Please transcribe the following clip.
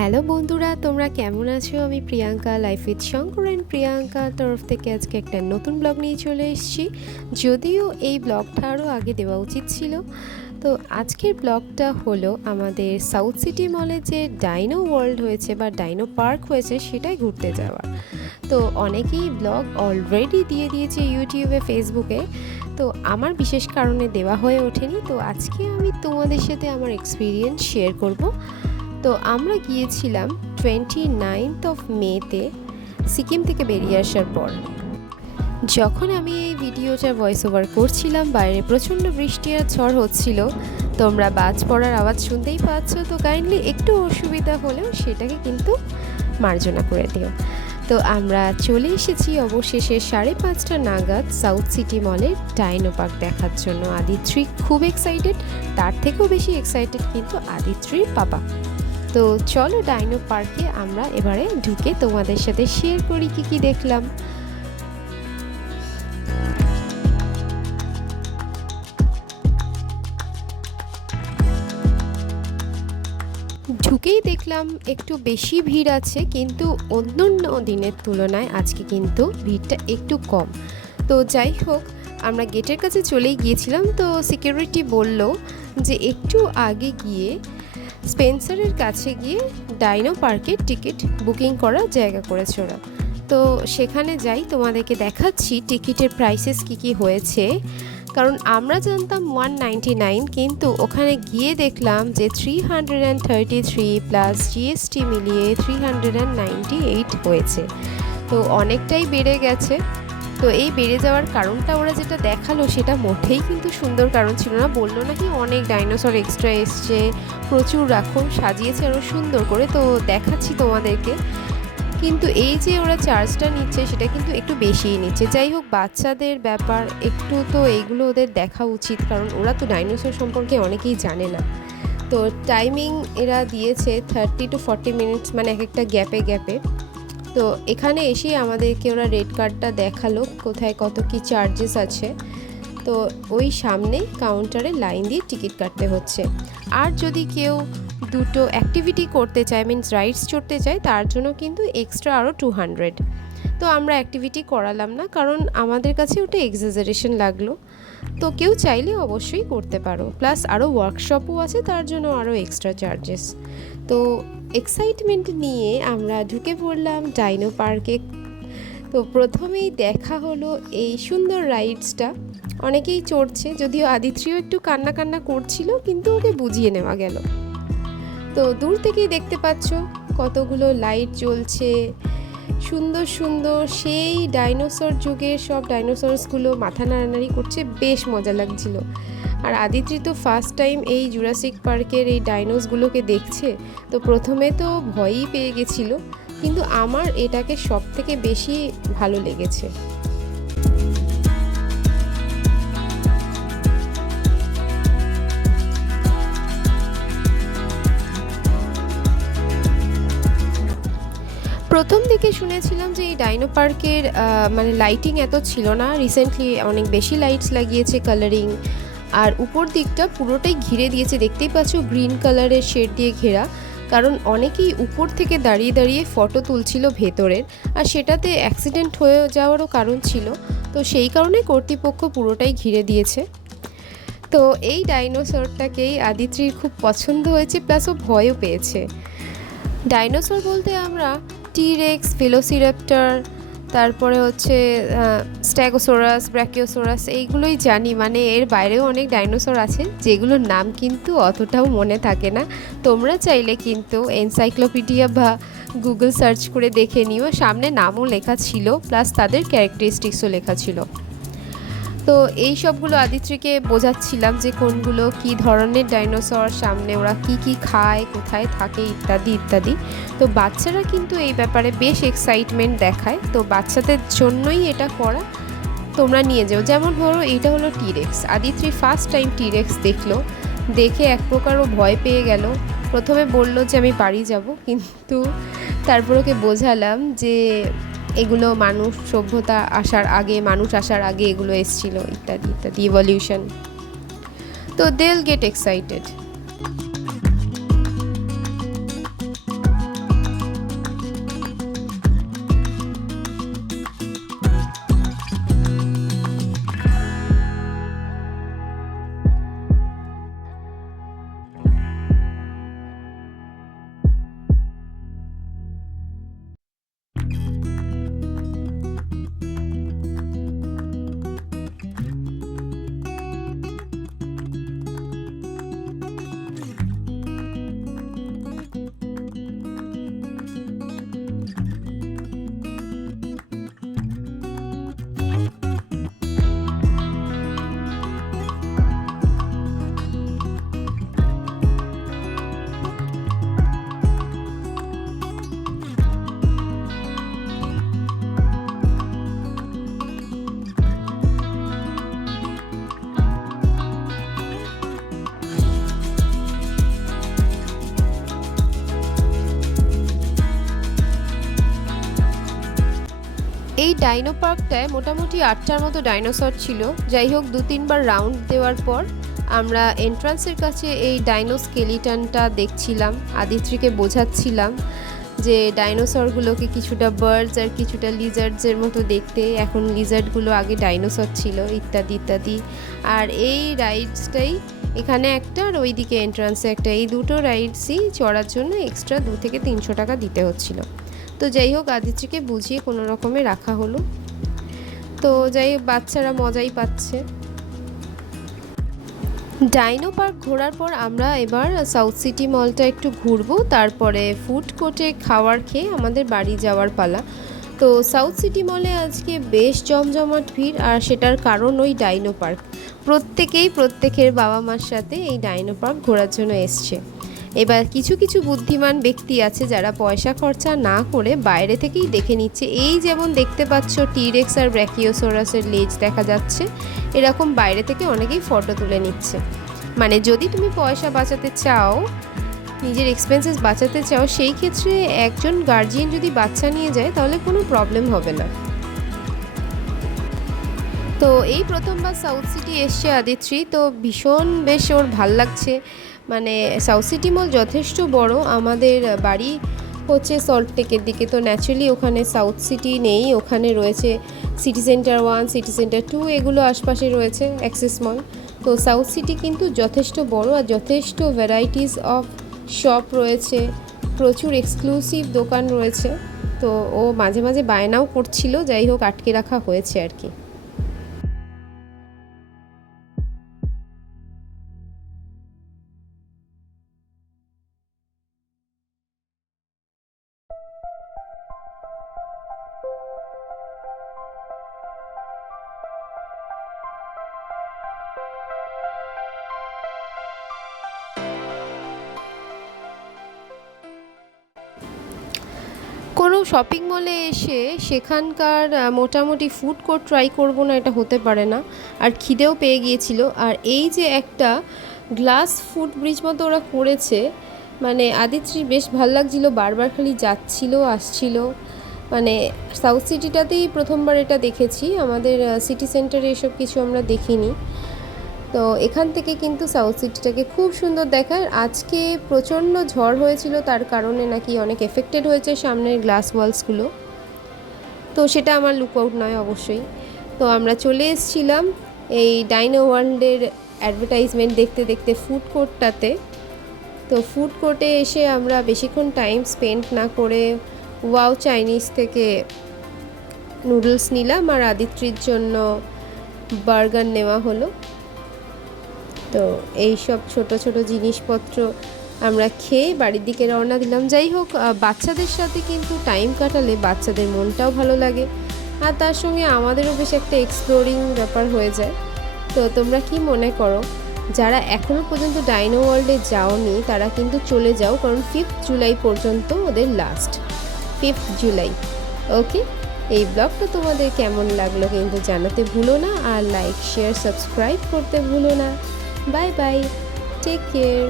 Hello বন্ধুরা, তোমরা কেমন আছো? আমি Priyanka, life with Shankar and প্রিয়াঙ্কার তরফ থেকে আজকে একটা নতুন ব্লগ নিয়ে চলে এসেছি। যদিও এই ব্লগটা আরও আগে দেওয়া উচিত ছিল। তো আজকের ব্লগটা হলো আমাদের সাউথ সিটি মলে যে ডাইনো ওয়ার্ল্ড হয়েছে বা ডাইনো পার্ক হয়েছে সেটাই ঘুরতে যাওয়ার। তো অনেকেই ব্লগ অলরেডি দিয়ে দিয়েছে ইউটিউবে, ফেসবুকে। তো আমার বিশেষ কারণে দেওয়া হয়ে ওঠেনি। তো আজকে আমি তোমাদের সাথে আমার এক্সপিরিয়েন্স শেয়ার করব। তো আমরা গিয়েছিলাম 29th মেতে সিকিম থেকে বেরিয়ে আসার পর। যখন আমি এই ভিডিওটা ভয়েস ওভার করছিলাম, বাইরে প্রচণ্ড বৃষ্টি আর ঝড় হচ্ছিল। তোমরা বাজ পড়ার আওয়াজ শুনতেই পাচ্ছ। তো কাইন্ডলি একটু অসুবিধা হলেও সেটাকে কিন্তু মার্জনা করে দিও। তো আমরা চলে এসেছি অবশেষে 5:30 নাগাদ সাউথ সিটি মলের ডাইনো পার্ক দেখার জন্য। আদিত্রি খুব এক্সাইটেড, তার থেকেও বেশি এক্সাইটেড কিন্তু আদিত্রির বাবা। তো চলো ডাইনো পার্কে আমরা এবারে ঢুকে তোমাদের সাথে শেয়ার করি কি কি দেখলাম। ঢুকেই দেখলাম একটু বেশি ভিড় আছে, কিন্তু অন্য দিনের তুলনায় আজকে কিন্তু ভিড়টা একটু কম। তো যাই হোক, আমরা গেটের কাছে চলেই গিয়েছিলাম। তো সিকিউরিটি বলল যে একটু আগে গিয়ে স্পেন্সারের কাছে গিয়ে ডাইনো পার্কের টিকিট বুকিং করার জায়গা করেছে ওরা। তো সেখানে যাই, তোমাদেরকে দেখাচ্ছি টিকিটের প্রাইসেস কি হয়েছে। কারণ আমরা জানতাম 199, কিন্তু ওখানে গিয়ে দেখলাম যে 333 প্লাস জিএসটি মিলিয়ে 398 হয়েছে। তো অনেকটাই বেড়ে গেছে। তো এই বেড়ে যাওয়ার কারণটা ওরা যেটা দেখালো সেটা মোটেই কিন্তু সুন্দর কারণ ছিল না। বললো নাকি অনেক ডাইনোসর এক্সট্রা এসছে, প্রচুর রাখুন সাজিয়েছে আরও সুন্দর করে। তো দেখাচ্ছি তোমাদেরকে। কিন্তু এই যে ওরা চার্জটা নিচ্ছে সেটা কিন্তু একটু বেশিই নিচ্ছে। যাই হোক, বাচ্চাদের ব্যাপার, একটু তো এইগুলো ওদের দেখা উচিত, কারণ ওরা তো ডাইনোসর সম্পর্কে অনেকেই জানে না। তো টাইমিং এরা দিয়েছে 30 to 40 মিনিটস, মানে এক একটা গ্যাপে। তো এখানে এসেই আমাদেরকে ওরা রেড কার্ডটা দেখালো কোথায় কত কি চার্জেস আছে। তো ওই সামনে কাউন্টারে লাইন দিয়ে টিকিট কাটতে হচ্ছে। আর যদি কেউ দুটো অ্যাক্টিভিটি করতে চায়, মিনস রাইডস চড়তে চায়, তার জন্য কিন্তু এক্সট্রা আরও 200। তো আমরা অ্যাক্টিভিটি করালাম না, কারণ আমাদের কাছে ওটা এক্সাজারেশন লাগলো। তো কেউ চাইলে অবশ্যই করতে পারো। প্লাস আরও ওয়ার্কশপও আছে, তার জন্য আরও এক্সট্রা চার্জেস। তো এক্সাইটমেন্ট নিয়ে আমরা ঢুকে পড়লাম ডাইনো পার্কে। তো প্রথমেই দেখা হলো এই সুন্দর রাইডসটা। অনেকেই চড়ছে, যদিও আদিত্রিও একটু কান্না করছিল, কিন্তু ওকে বুঝিয়ে নেওয়া গেল। তো দূর থেকেই দেখতে পাচ্ছ কতগুলো লাইট জ্বলছে, সুন্দর সেই ডাইনোসর যুগের সব ডাইনোসরসগুলো মাথা নাড়ানাড়ি করছে, বেশ মজা লাগছিল। আর আদিত্রি তো ফার্স্ট টাইম এই জুরাসিক পার্কের এই ডাইনোসগুলোকে দেখছে। তো প্রথমে তো ভয়ই পেয়ে গেছিলো, কিন্তু আমার এটাকে সব থেকে বেশি ভালো লেগেছে। প্রথম দিকে শুনেছিলাম যে এই ডাইনো পার্কের মানে লাইটিং এত ছিল না। রিসেন্টলি অনেক বেশি লাইটস লাগিয়েছে, কালারিং। আর উপর দিকটা পুরোটাই ঘিরে দিয়েছে, দেখতেই পাচ্ছ গ্রিন কালারের শেড দিয়ে ঘেরা। কারণ অনেকেই উপর থেকে দাঁড়িয়ে ফটো তুলছিল ভেতরের, আর সেটাতে অ্যাক্সিডেন্ট হয়ে যাওয়ারও কারণ ছিল। তো সেই কারণে কর্তৃপক্ষ পুরোটাই ঘিরে দিয়েছে। তো এই ডাইনোসরটাকেই আদিত্রির খুব পছন্দ হয়েছে, প্লাস ও ভয়ও পেয়েছে। ডাইনোসর বলতে আমরা টিরেক্স, ভেলোসিরাপ্টর, তারপরে হচ্ছে স্ট্যাগোসোরাস, ব্র্যাকিওসোরাস, এইগুলোই জানি। মানে এর বাইরেও অনেক ডাইনোসর আছে যেগুলোর নাম কিন্তু অতটাও মনে থাকে না। তোমরা চাইলে কিন্তু এনসাইক্লোপিডিয়া বা গুগল সার্চ করে দেখে নিও, সামনে নামও লেখা ছিল, প্লাস তাদের ক্যারেক্টারিস্টিক্সও লেখা ছিল। তো এই সবগুলো আদিত্রিকে বোঝাচ্ছিলাম যে কোনগুলো কি ধরনের ডাইনোসর, সামনে ওরা কি খায়, কোথায় থাকে, ইত্যাদি। তো বাচ্চারা কিন্তু এই ব্যাপারে বেশ এক্সাইটমেন্ট দেখায়। তো বাচ্চাদের জন্যই এটা করা, তোমরা নিয়ে যাও। যেমন ধরো এইটা হলো T. rex. Aditri first time T. rex দেখলো, দেখে এক প্রকারও ভয় পেয়ে গেল। প্রথমে বললো যে আমি বাড়ি যাব, কিন্তু তারপর ওকে বোঝালাম যে এগুলো মানুষ আসার আগে এগুলো এসেছিল, ইত্যাদি ইভলিউশন। তো they will get excited. Dino পার্কটায় মোটামুটি 8টার মতো ডাইনোসর ছিল। যাই হোক 2-3বার রাউন্ড দেওয়ার পর আমরা এন্ট্রান্সের কাছে এই ডাইনো স্কেলিটনটা দেখছিলাম, আদিত্রিকে বোঝাচ্ছিলাম যে ডাইনোসরগুলোকে কিছুটা বার্ডস আর কিছুটা লিজার্ডসের মতো দেখতে, এখন লিজার্ডগুলো আগে ডাইনোসর ছিল, ইত্যাদি ইত্যাদি। আর এই রাইডসটাই এখানে একটা আর ওইদিকে এন্ট্রান্সে একটা, এই দুটো রাইডসই চড়ার জন্য এক্সট্রা 2 থেকে 300 টাকা দিতে হচ্ছিল। তো যাই হোক আদিত্রিকে বুঝিয়ে কোনো রকমে রাখা হলো। তো যাই হোক বাচ্চারা মজাই পাচ্ছে। ডাইনো পার্ক ঘোরার পর আমরা এবার সাউথ সিটি মলটা একটু ঘুরবো, তারপরে ফুড কোর্টে খাবার খেয়ে আমাদের বাড়ি যাওয়ার পালা। তো সাউথ সিটি মলে আজকে বেশ জমজমাট ভিড়, আর সেটার কারণ ওই ডাইনো পার্ক। প্রত্যেকেই প্রত্যেকের বাবা মার সাথে এই ডাইনো পার্ক ঘোরার জন্য এসছে। এবার কিছু কিছু বুদ্ধিমান ব্যক্তি আছে যারা পয়সা খরচা না করে বাইরে থেকেই দেখে নিচ্ছে। এই যেমন দেখতে পাচ্ছ টিরেক্স আর ব্র্যাকিওসোরাসের লেজ দেখা যাচ্ছে, এরকম বাইরে থেকে অনেকেই ফটো তুলে নিচ্ছে। মানে যদি তুমি পয়সা বাঁচাতে চাও, নিজের এক্সপেন্সেস বাঁচাতে চাও, সেই ক্ষেত্রে একজন গার্জিয়ান যদি বাচ্চা নিয়ে যায় তাহলে কোনো প্রবলেম হবে না। তো এই প্রথমবার সাউথ সিটি এসছে আদিত্রি, তো ভীষণ বেশ ওর ভাল লাগছে। মানে সাউথ সিটি মল যথেষ্ট বড়, আমাদের বাড়ি হচ্ছে সল্টটেকের দিকে, তো ন্যাচারালি ওখানে সাউথ সিটি নেই, ওখানে রয়েছে সিটি সেন্টার 1, সিটি সেন্টার 2, এগুলো আশপাশে রয়েছে অ্যাক্সেস মল। তো সাউথ সিটি কিন্তু যথেষ্ট বড় আর যথেষ্ট ভ্যারাইটিস অফ শপ রয়েছে, প্রচুর এক্সক্লুসিভ দোকান রয়েছে। তো ও মাঝে মাঝে বায়নাও করছিল, যাই হোক আটকে রাখা হয়েছে আর কি। কোনো শপিং মলে এসে সেখানকার মোটামুটি ফুড কোর্ট ট্রাই করবো না এটা হতে পারে না, আর খিদেও পেয়ে গিয়েছিল। আর এই যে একটা গ্লাস ফুড ব্রিজ মতো ওরা করেছে, মানে আদিত্রির বেশ ভাল লাগছিল, বারবার খালি যাচ্ছিল আসছিল। মানে সাউথ সিটিটাতেই প্রথমবার এটা দেখেছি, আমাদের সিটি সেন্টারে এসব কিছু আমরা দেখিনি। তো এখান থেকে কিন্তু সাউথ সিটিটাকে খুব সুন্দর দেখায়। আজকে প্রচণ্ড ঝড় হয়েছিল, তার কারণে নাকি অনেক এফেক্টেড হয়েছে সামনের গ্লাস ওয়ালসগুলো, তো সেটা আমার লুকআউট নয় অবশ্যই। তো আমরা চলে এসেছিলাম এই ডাইনো ওয়ার্ল্ডের অ্যাডভার্টাইজমেন্ট দেখতে দেখতে ফুড কোর্টটাতে। তো ফুড কোর্টে এসে আমরা বেশিক্ষণ টাইম স্পেন্ড না করে ওয়াও চাইনিজ থেকে নুডলস নিলাম, আর আদিত্রির জন্য বার্গার নেওয়া হলো। তো এই সব ছোট ছোট জিনিসপত্র আমরা খেয়ে বাড়ির দিকে রওনা দিলাম। যাই হোক বাচ্চাদের সাথে কিন্তু টাইম কাটালে বাচ্চাদের মনটাও ভালো লাগে, আর তার সঙ্গে আমাদেরও বেশ একটা এক্সপ্লোরিং ব্যাপার হয়ে যায়। তো তোমরা কি মনে করো, যারা এখনও পর্যন্ত ডাইনো ওয়ার্ল্ডে যাওনি তারা কিন্তু চলে যাও, কারণ 5th জুলাই পর্যন্ত ওদের লাস্ট, 5th জুলাই। ওকে, এই ব্লগটা তোমাদের কেমন লাগলো কিন্তু জানাতে ভুলো না, আর লাইক শেয়ার সাবস্ক্রাইব করতে ভুলো না। Bye bye, take care.